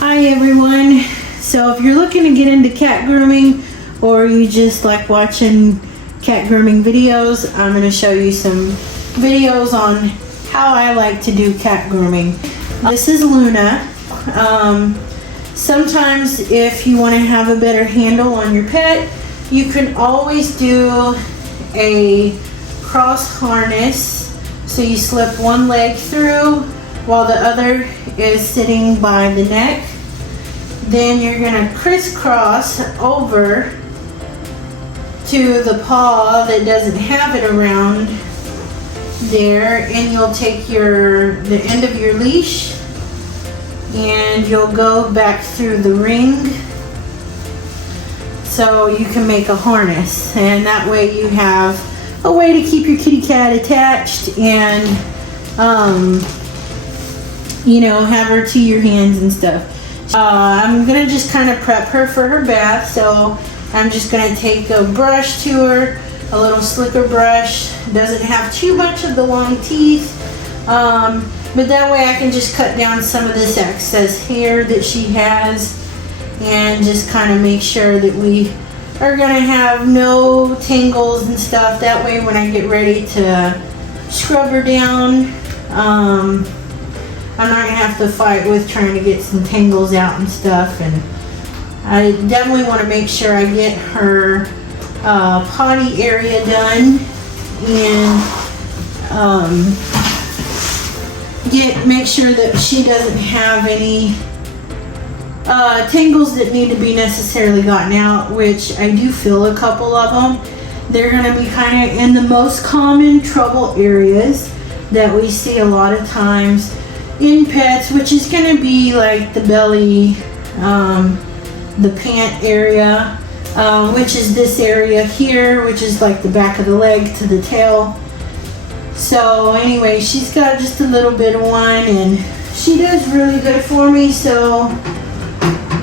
Hi everyone. So if you're looking to get into cat grooming or you just like watching cat grooming videos, I'm going to show you some videos on how I like to do cat grooming. This is Luna. Sometimes if you want to have a better handle on your pet, you can always do a cross harness. So you slip one leg through while the other is sitting by the neck. Then you're going to crisscross over to the paw that doesn't have it around there, and you'll take the end of your leash and you'll go back through the ring so you can make a harness, and that way you have a way to keep your kitty cat attached and have her to your hands and stuff. I'm gonna just kind of prep her for her bath, so I'm just gonna take a brush to her, a little slicker brush. Doesn't have too much of the long teeth, but that way I can just cut down some of this excess hair that she has and just kind of make sure that we are gonna have no tangles and stuff. That way when I get ready to scrub her down, I'm not gonna have to fight with trying to get some tangles out and stuff. And I definitely want to make sure I get her potty area done and make sure that she doesn't have any tangles that need to be necessarily gotten out, which I do feel a couple of them. They're going to be kind of in the most common trouble areas that we see a lot of times in pets, which is going to be like the belly, the pant area, which is this area here, which is like the back of the leg to the tail. So anyway, she's got just a little bit of one, and she does really good for me. So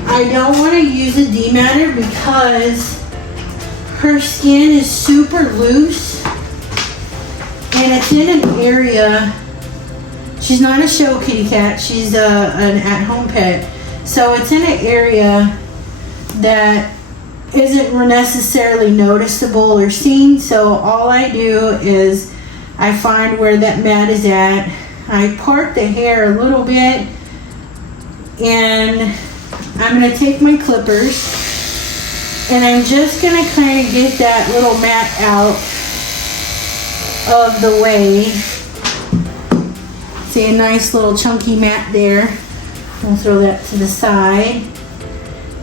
I don't want to use a dematter because her skin is super loose and it's in an area. She's not a show kitty cat, she's an at-home pet. So it's in an area that isn't necessarily noticeable or seen. So all I do is I find where that mat is at, I part the hair a little bit, and I'm going to take my clippers and I'm just going to kind of get that little mat out of the way. See, a nice little chunky mat there. We'll throw that to the side.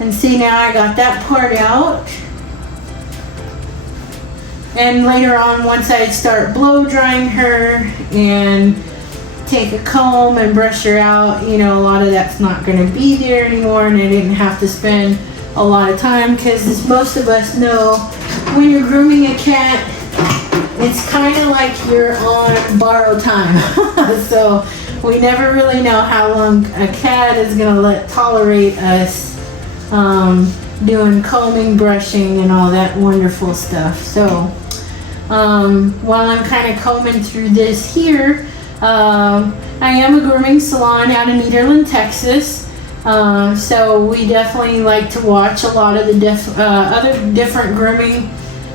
And see, now I got that part out. And later on, once I start blow drying her and take a comb and brush her out, a lot of that's not going to be there anymore, and I didn't have to spend a lot of time, because as most of us know, when you're grooming a cat, it's kind of like you're on borrowed time. So we never really know how long a cat is going to tolerate us doing combing, brushing, and all that wonderful stuff. So while I'm kind of combing through this here, I am a grooming salon out in Nederland, Texas. So we definitely like to watch a lot of the other different grooming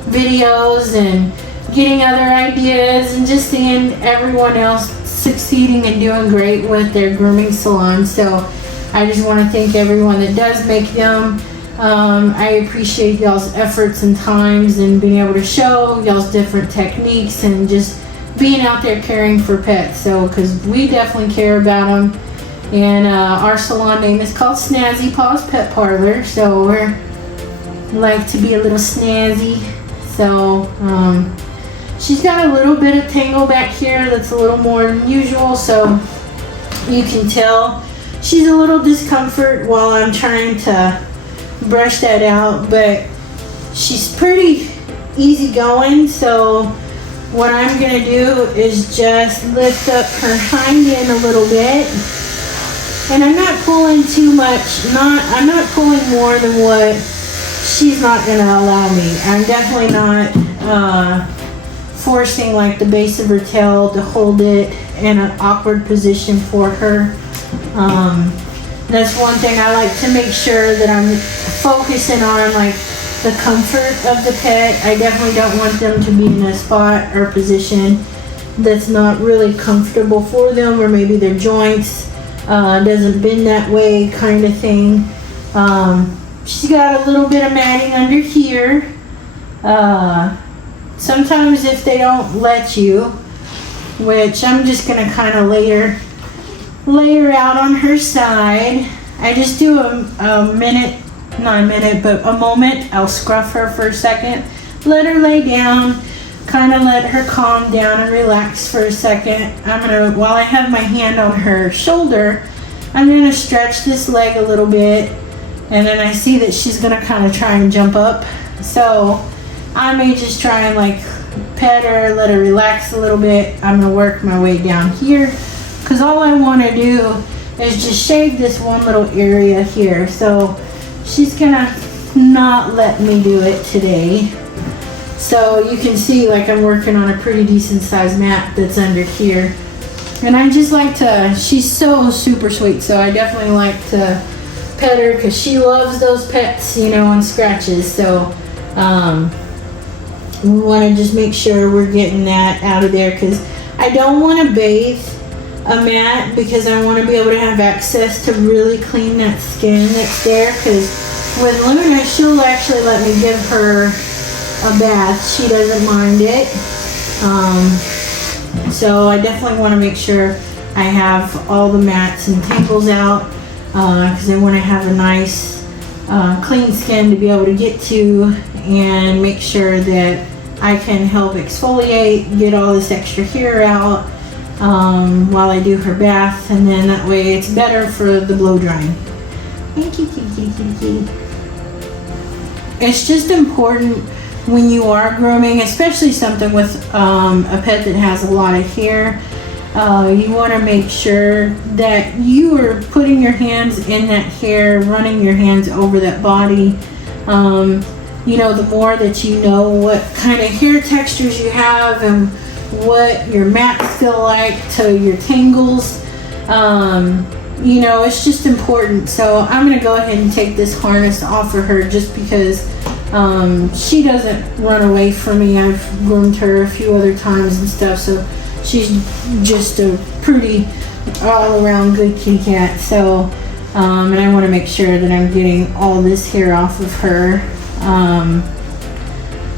videos and getting other ideas and just seeing everyone else succeeding and doing great with their grooming salon. So I just want to thank everyone that does make them. I appreciate y'all's efforts and times and being able to show y'all's different techniques and just being out there caring for pets. So, because we definitely care about them. And our salon name is called Snazzy Paws Pet Parlor. So we like to be a little snazzy. So she's got a little bit of tangle back here that's a little more than usual. So you can tell she's a little discomfort while I'm trying to brush that out. But she's pretty easy going. So what I'm going to do is just lift up her hind end a little bit. And I'm not pulling too much, I'm not pulling more than what she's not going to allow me. I'm definitely not forcing like the base of her tail to hold it in an awkward position for her. That's one thing I like to make sure that I'm focusing on, like the comfort of the pet. I definitely don't want them to be in a spot or position that's not really comfortable for them, or maybe their joints doesn't bend that way, kind of thing. She's got a little bit of matting under here. Sometimes if they don't let you, which I'm just gonna kind of lay her out on her side. I just do a minute, not a minute, but a moment. I'll scruff her for a second, let her lay down, kind of let her calm down and relax for a second. While I have my hand on her shoulder, I'm gonna stretch this leg a little bit, and then I see that she's gonna kind of try and jump up. So I may just try and like pet her, let her relax a little bit. I'm gonna work my way down here, because all I want to do is just shave this one little area here. So she's gonna not let me do it today. So you can see, like, I'm working on a pretty decent sized mat that's under here. And I just like to, she's so super sweet, so I definitely like to pet her because she loves those pets, you know, and scratches. So we want to just make sure we're getting that out of there, because I don't want to bathe a mat, because I want to be able to have access to really clean that skin that's there. Because with Luna, she'll actually let me give her a bath. She doesn't mind it. So I definitely want to make sure I have all the mats and tangles out, because I want to have a nice clean skin to be able to get to, and make sure that I can help exfoliate, get all this extra hair out while I do her bath, and then that way it's better for the blow drying. It's just important when you are grooming, especially something with a pet that has a lot of hair. You want to make sure that you are putting your hands in that hair, running your hands over that body. You know, the more that you know what kind of hair textures you have and what your mats feel like to your tangles, you know, it's just important. So I'm going to go ahead and take this harness off of her, just because she doesn't run away from me. I've groomed her a few other times and stuff, so she's just a pretty all-around good kitty cat. So and I want to make sure that I'm getting all this hair off of her.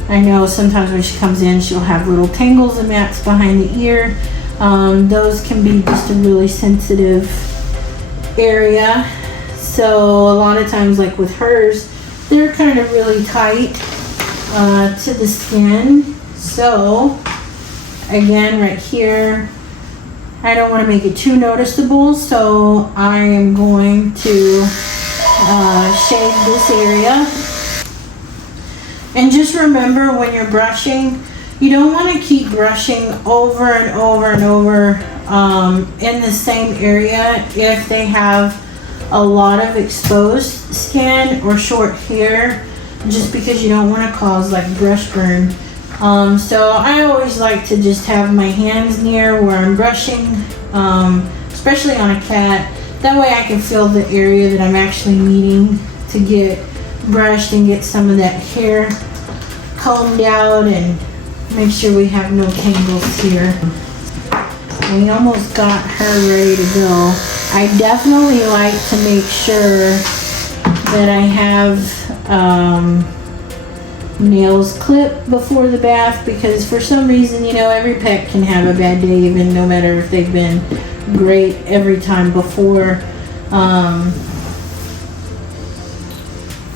I know sometimes when she comes in, she'll have little tangles and mats behind the ear. Those can be just a really sensitive area. So a lot of times, like with hers, they're kind of really tight to the skin. So again, right here, I don't want to make it too noticeable, so I am going to shave this area. And just remember, when you're brushing, you don't want to keep brushing over and over and over in the same area if they have a lot of exposed skin or short hair, just because you don't want to cause like brush burn. So I always like to just have my hands near where I'm brushing, especially on a cat. That way I can feel the area that I'm actually needing to get brushed and get some of that hair combed out and make sure we have no tangles here. We almost got her ready to go. I definitely like to make sure that I have nails clipped before the bath, because for some reason, you know, every pet can have a bad day, even no matter if they've been great every time before.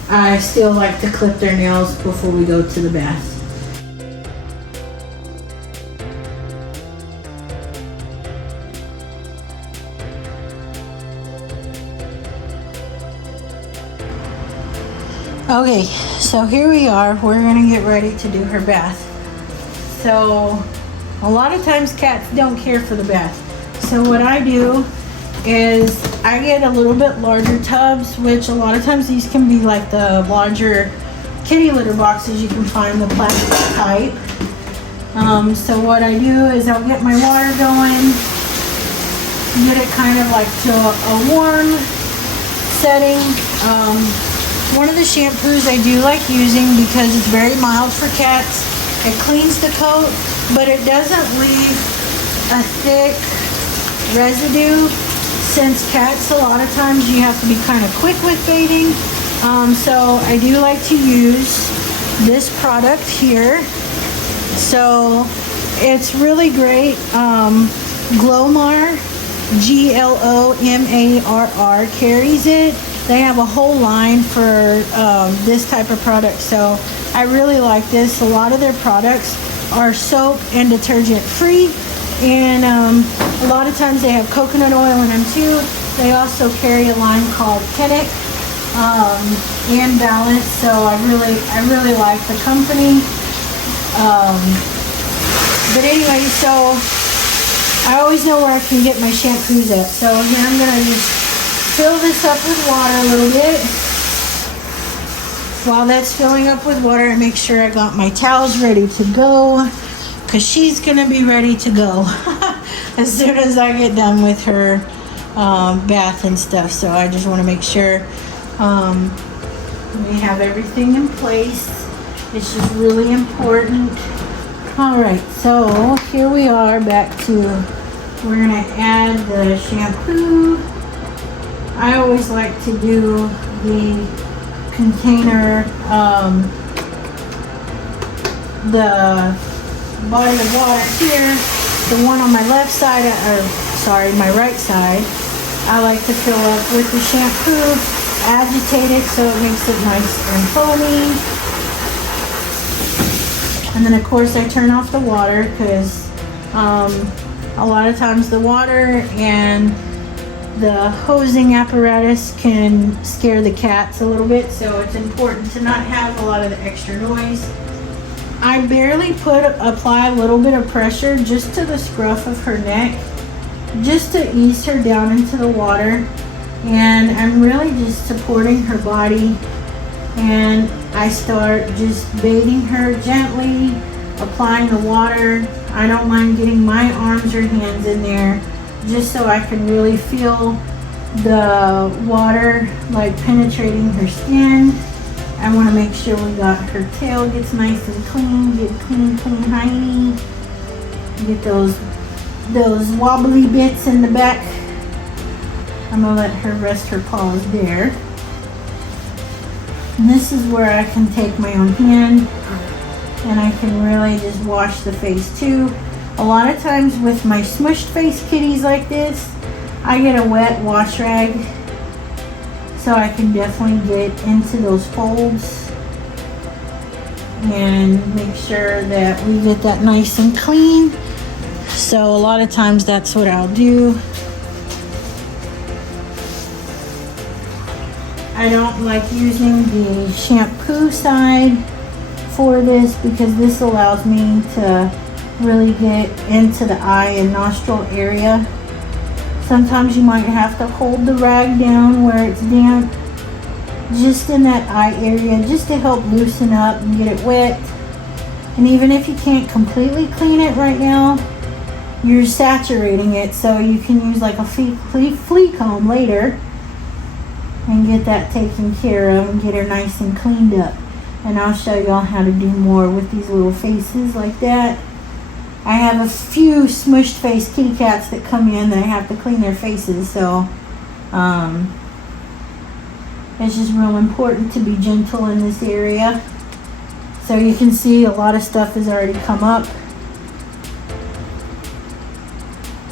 I still like to clip their nails before we go to the bath. Okay, so here we are. We're gonna get ready to do her bath. So a lot of times cats don't care for the bath. So what I do is I get a little bit larger tubs, which a lot of times these can be like the larger kitty litter boxes you can find, the plastic type. So what I do is I'll get my water going, get it kind of like to a warm setting. One of the shampoos I do like using because it's very mild for cats. It cleans the coat, but it doesn't leave a thick residue. Since cats, a lot of times you have to be kind of quick with bathing. So I do like to use this product here. So it's really great. Glomar, Glomarr carries it. They have a whole line for this type of product, so I really like this. A lot of their products are soap and detergent free, and a lot of times they have coconut oil in them too. They also carry a line called Kennick and Balance, so I really like the company. But anyway, so I always know where I can get my shampoos at. So here I'm gonna just fill this up with water a little bit. While that's filling up with water, I make sure I got my towels ready to go, because she's gonna be ready to go as soon as I get done with her bath and stuff. So I just want to make sure we have everything in place. It's just really important. All right, so here we are back to, we're gonna add the shampoo. I always like to do the container, the body of water here, the one on my left side, or sorry, my right side, I like to fill up with the shampoo, agitate it so it makes it nice and foamy. And then of course I turn off the water because a lot of times the water and the hosing apparatus can scare the cats a little bit, so it's important to not have a lot of the extra noise. I barely apply a little bit of pressure just to the scruff of her neck, just to ease her down into the water. And I'm really just supporting her body, and I start just bathing her gently, applying the water. I don't mind getting my arms or hands in there just so I can really feel the water like penetrating her skin. I want to make sure we got her tail gets nice and clean, get clean hiney, get those wobbly bits in the back. I'm gonna let her rest her paws there. And this is where I can take my own hand and I can really just wash the face too. A lot of times with my smushed face kitties like this, I get a wet wash rag so I can definitely get into those folds and make sure that we get that nice and clean. So a lot of times that's what I'll do. I don't like using the shampoo side for this because this allows me to really get into the eye and nostril area. Sometimes you might have to hold the rag down where it's damp, just in that eye area, just to help loosen up and get it wet. And even if you can't completely clean it right now, you're saturating it, so you can use like a flea comb later and get that taken care of and get her nice and cleaned up. And I'll show y'all how to do more with these little faces like that. I have a few smushed face kitty cats that come in that I have to clean their faces, so it's just real important to be gentle in this area. So you can see a lot of stuff has already come up.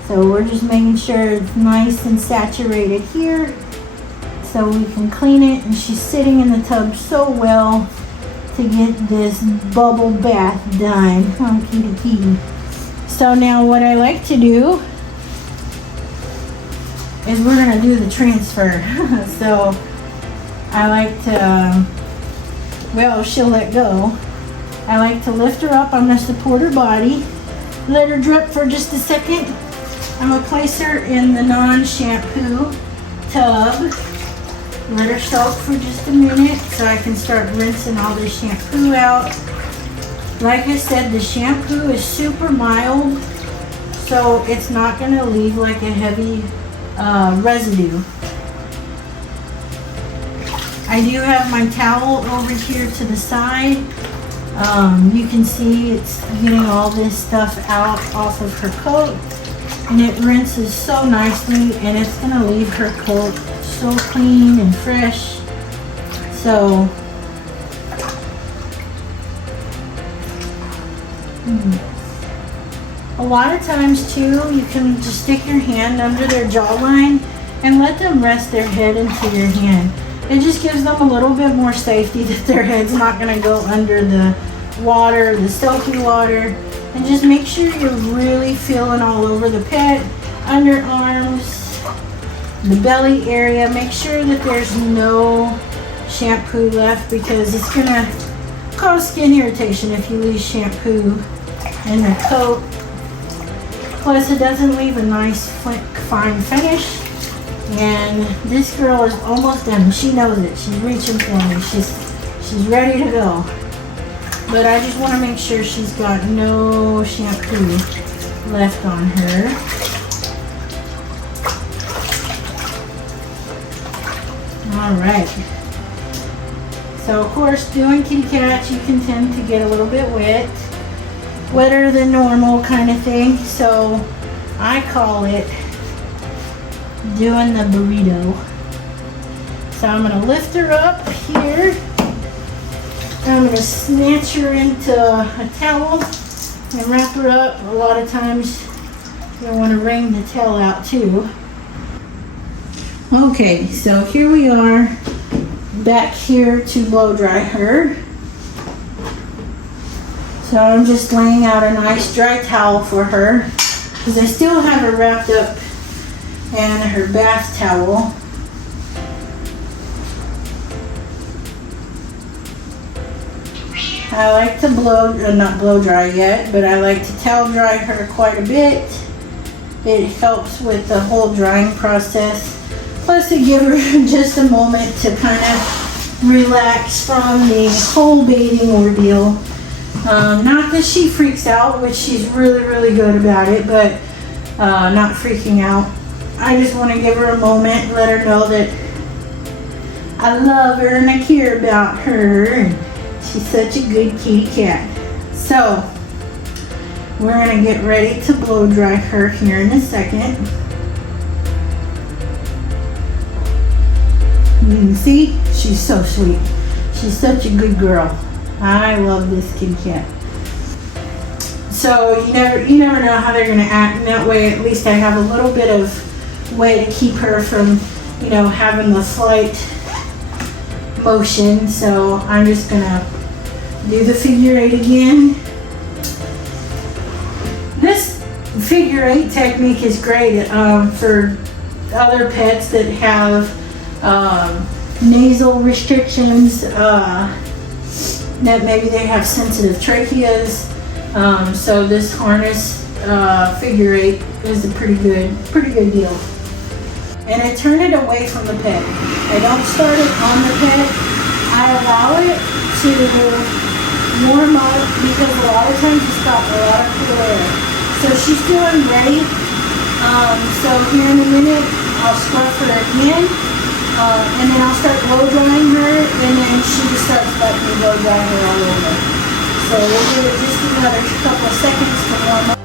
So we're just making sure it's nice and saturated here so we can clean it. And she's sitting in the tub so well to get this bubble bath done. Oh, kitty kitty. So now what I like to do is we're gonna do the transfer. So I like to, well, she'll let go. I like to lift her up. I'm gonna support her body, let her drip for just a second. I'm gonna place her in the non-shampoo tub, let her soak for just a minute so I can start rinsing all this shampoo out. Like I said, the shampoo is super mild, so it's not gonna leave like a heavy residue. I do have my towel over here to the side. You can see it's getting all this stuff out off of her coat, and it rinses so nicely, and it's gonna leave her coat so clean and fresh. So a lot of times too, you can just stick your hand under their jawline and let them rest their head into your hand. It just gives them a little bit more safety that their head's not going to go under the water, the soapy water. And just make sure you're really feeling all over the pet, underarms, the belly area. Make sure that there's no shampoo left, because it's going to cause skin irritation if you leave shampoo in the coat. Plus, it doesn't leave a nice fine finish. And this girl is almost done. She knows it. She's reaching for me. She's ready to go. But I just want to make sure she's got no shampoo left on her. All right. So of course, doing kitty cats, you can tend to get a little bit wet. Wetter than normal kind of thing. So I call it doing the burrito. So I'm going to lift her up here. I'm going to snatch her into a towel and wrap her up. A lot of times you'll want to wring the tail out too. Okay, so here we are back here to blow dry her. So I'm just laying out a nice dry towel for her, because I still have her wrapped up in her bath towel. I like to not blow dry yet, but I like to towel dry her quite a bit. It helps with the whole drying process. Plus it gives her just a moment to kind of relax from the whole bathing ordeal. Not that she freaks out, which she's really good about it, but not freaking out. I just want to give her a moment, let her know that I love her and I care about her, and she's such a good kitty cat. So we're going to get ready to blow dry her here in a second. You can see she's so sweet. She's such a good girl. I love this kitty cat. So you never know how they're going to act, and that way at least I have a little bit of way to keep her from, having the flight motion. So I'm just going to do the figure 8 again. This figure 8 technique is great for other pets that have nasal restrictions, that maybe they have sensitive tracheas. So this harness figure 8 is a pretty good deal. And I turn it away from the pet. I don't start it on the pet. I allow it to warm up, because a lot of times it's got a lot of cool air. So she's doing great. So here in a minute, I'll scrub her again. And then I'll start blow drying her, and then she just starts letting me blow dry her all over. So we'll give it just another couple of seconds to warm up.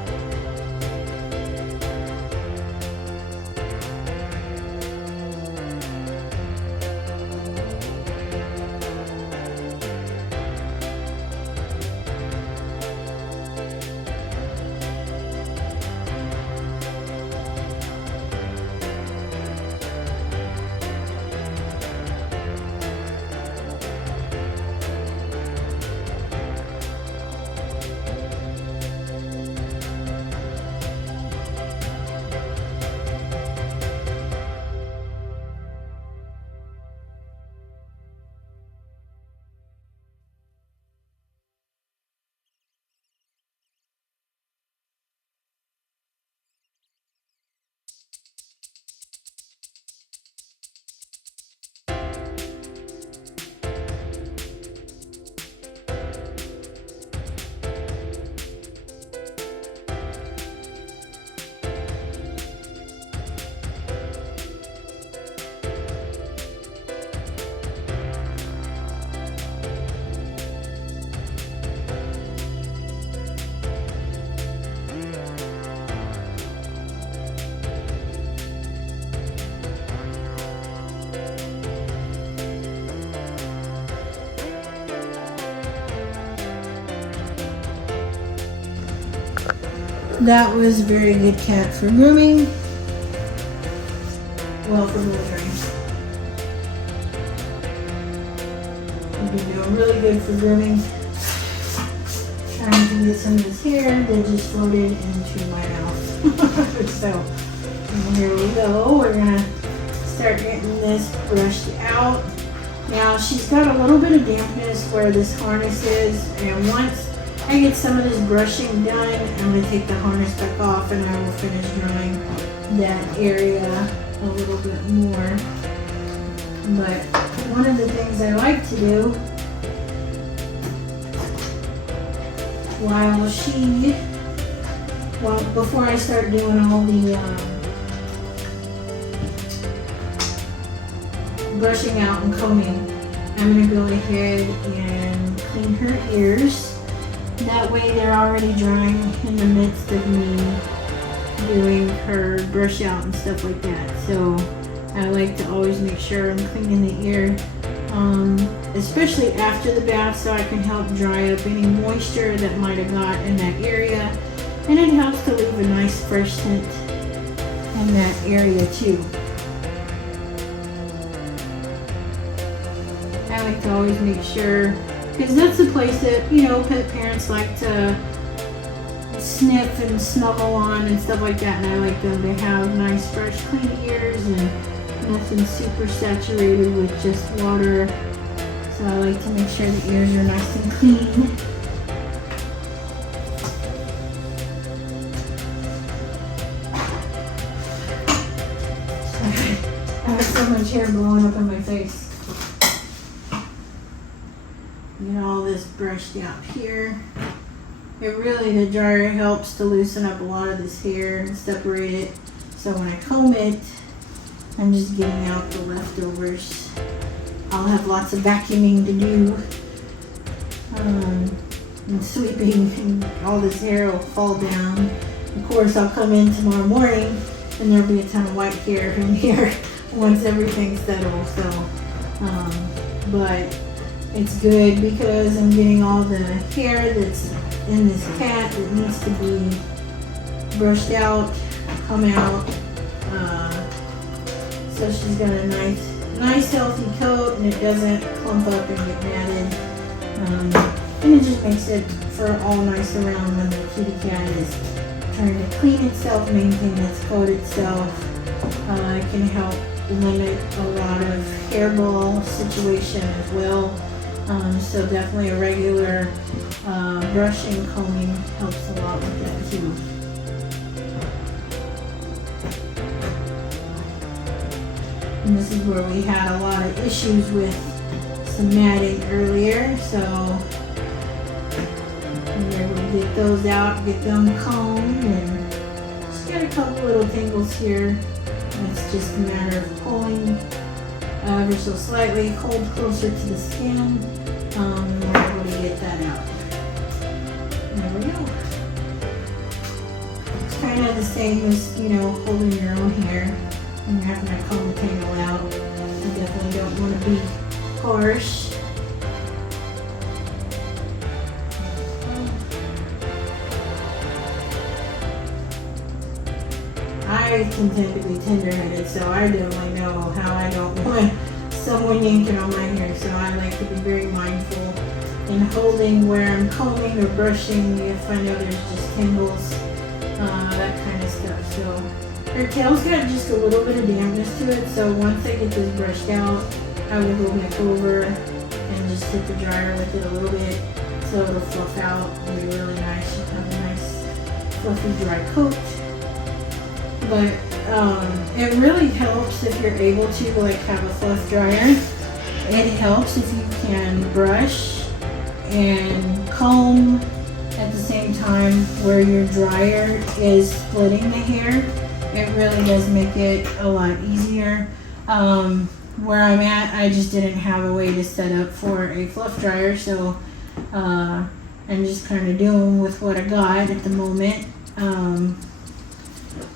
That was a very good cat for grooming. Well, for blow drying. You've been doing really good for grooming. Trying to get some of this hair that just floated into my mouth. So here we go. We're gonna start getting this brushed out. Now she's got a little bit of dampness where this harness is, and once I get some of this brushing done, I'm gonna take the harness back off and I will finish drying that area a little bit more. But one of the things I like to do before I start doing all the brushing out and combing, I'm going to go ahead and clean her ears. That way they're already drying in the midst of me doing her brush out and stuff like that. So I like to always make sure I'm cleaning the ear, especially after the bath, so I can help dry up any moisture that might have got in that area. And it helps to leave a nice fresh scent in that area too. I like to always make sure, because that's the place that, you know, pet parents like to sniff and snuggle on and stuff like that, and I like them to have nice fresh clean ears and nothing super saturated with just water. So I like to make sure the ears are nice and clean. I have so much hair blowing up in my face. Get all this brushed out here. The dryer helps to loosen up a lot of this hair and separate it. So when I comb it, I'm just getting out the leftovers. I'll have lots of vacuuming to do, and sweeping, and all this hair will fall down. Of course, I'll come in tomorrow morning and there'll be a ton of white hair in here once everything's settled. So, but it's good because I'm getting all the hair that's in this cat that needs to be brushed out, come out. So she's got a nice healthy coat, and it doesn't clump up and get matted. And it just makes it for all nice around when the kitty cat is trying to clean itself, maintain its coat itself. It can help limit a lot of hairball situation as well. So definitely a regular brushing, combing helps a lot with that too. And this is where we had a lot of issues with some matting earlier, so we're able to get those out, get them combed, and just got a couple little tangles here. It's just a matter of pulling ever so slightly, hold closer to the skin, and we're able to get that out. There we go. It's kind of the same as, holding your own hair when you're having to comb the tangle out. You definitely don't want to be harsh. I can tend to be tender-headed, so I definitely know how I don't want someone yanking on my hair, so I like to be very mindful in holding where I'm combing or brushing if I know there's just tangles, that kind of stuff. So her tail's got just a little bit of dampness to it, so once I get this brushed out, I will go back over and just hit the dryer with it a little bit so it'll fluff out and be really nice. She'll have a nice fluffy dry coat. But it really helps if you're able to have a fluff dryer. It helps if you can brush and comb at the same time where your dryer is splitting the hair. It really does make it a lot easier. Where I'm at, I just didn't have a way to set up for a fluff dryer, so I'm just kind of doing with what I got at the moment.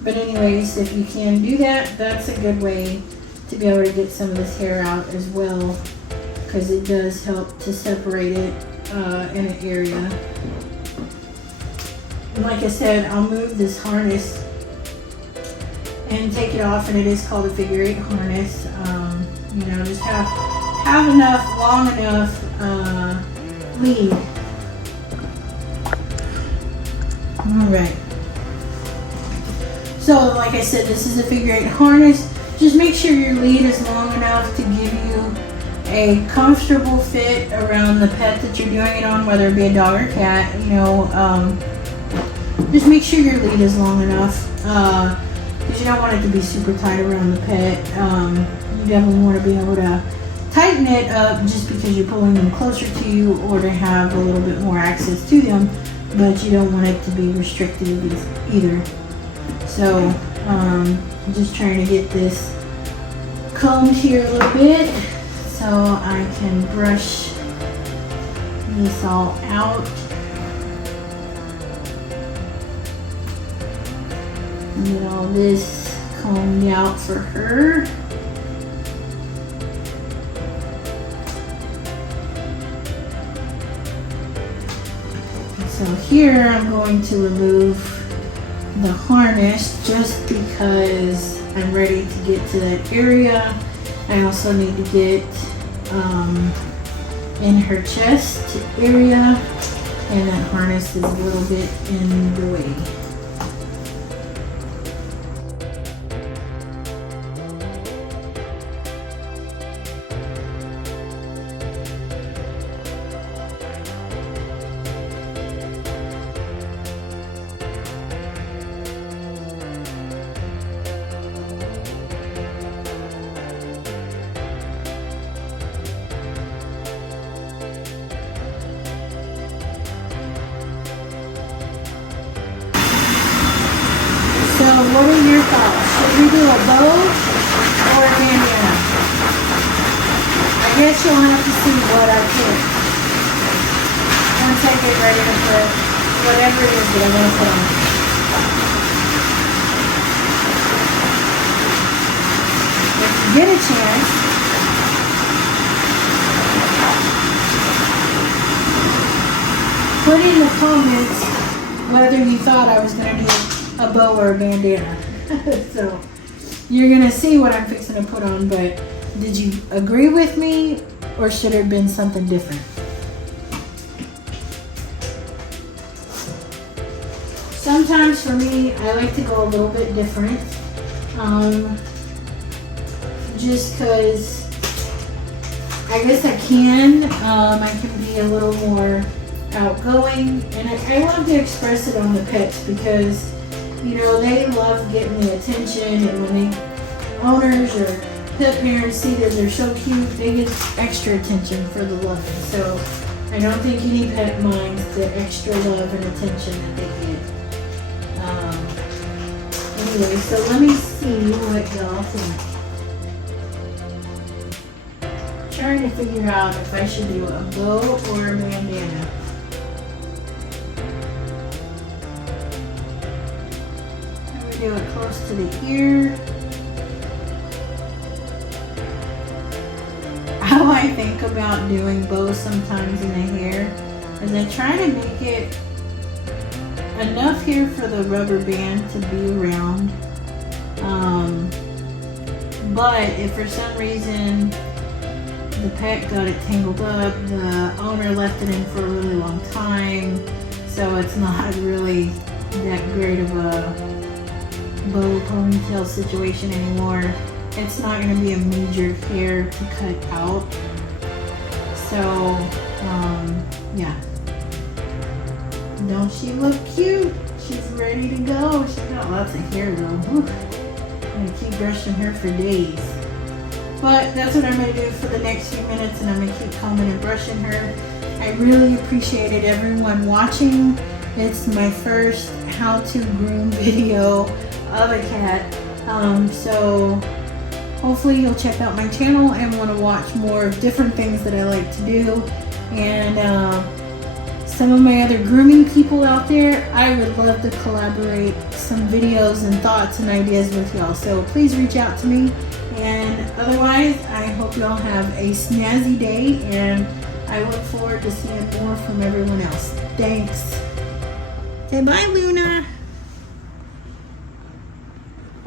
But anyways, if you can do that, that's a good way to be able to get some of this hair out as well, because it does help to separate it in an area. And like I said, I'll move this harness and take it off, and it is called a figure 8 harness. You know, just have enough, long enough lead. All right. So like I said, this is a figure 8 harness. Just make sure your lead is long enough to give you a comfortable fit around the pet that you're doing it on, whether it be a dog or cat. You know, just make sure your lead is long enough, because you don't want it to be super tight around the pet. You definitely want to be able to tighten it up just because you're pulling them closer to you, or to have a little bit more access to them, but you don't want it to be restricted either. So just trying to get this combed here a little bit so I can brush this all out. And get all this combed out for her. So here I'm going to remove the harness just because I'm ready to get to that area. I also need to get in her chest area, and that harness is a little bit in the way. So what are your thoughts? Should we do a bow or a bandana? I guess you'll have to see what I pick once I get ready to put whatever it is that I'm going to put on. If you get a chance, put in the comments whether you thought I was going to do a bow or a bandana. So you're gonna see what I'm fixing to put on, but did you agree with me, or should it have been something different? Sometimes for me, I like to go a little bit different, just because I guess I can. I can be a little more outgoing, and I love to express it on the pets because, you know, they love getting the attention, and when they, owners or pet parents, see that they're so cute, they get extra attention for the loving. So I don't think any pet minds the extra love and attention that they get. Anyway, so let me see what y'all think. Trying to figure out if I should do a bow or a bandana. Do it close to the ear. How I think about doing bows sometimes in the hair is I try to make it enough here for the rubber band to be around. But if for some reason the pet got it tangled up, the owner left it in for a really long time, so it's not really that great of a bow ponytail situation anymore. It's not going to be a major hair to cut out. So yeah, don't she look cute? She's ready to go. She's got lots of hair though. Whew. I'm gonna keep brushing her for days, but that's what I'm going to do for the next few minutes, and I'm going to keep combing and brushing her. I really appreciated everyone watching. It's my first how to groom video of a cat, so hopefully you'll check out my channel and want to watch more of different things that I like to do. And some of my other grooming people out there, I would love to collaborate some videos and thoughts and ideas with y'all, so please reach out to me. And otherwise, I hope y'all have a snazzy day, and I look forward to seeing more from everyone else. Thanks. Say bye, Luna.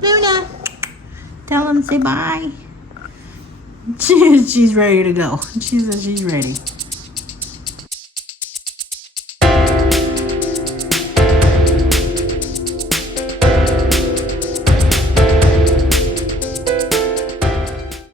Luna. Tell him say bye. She's ready to go. She says she's ready.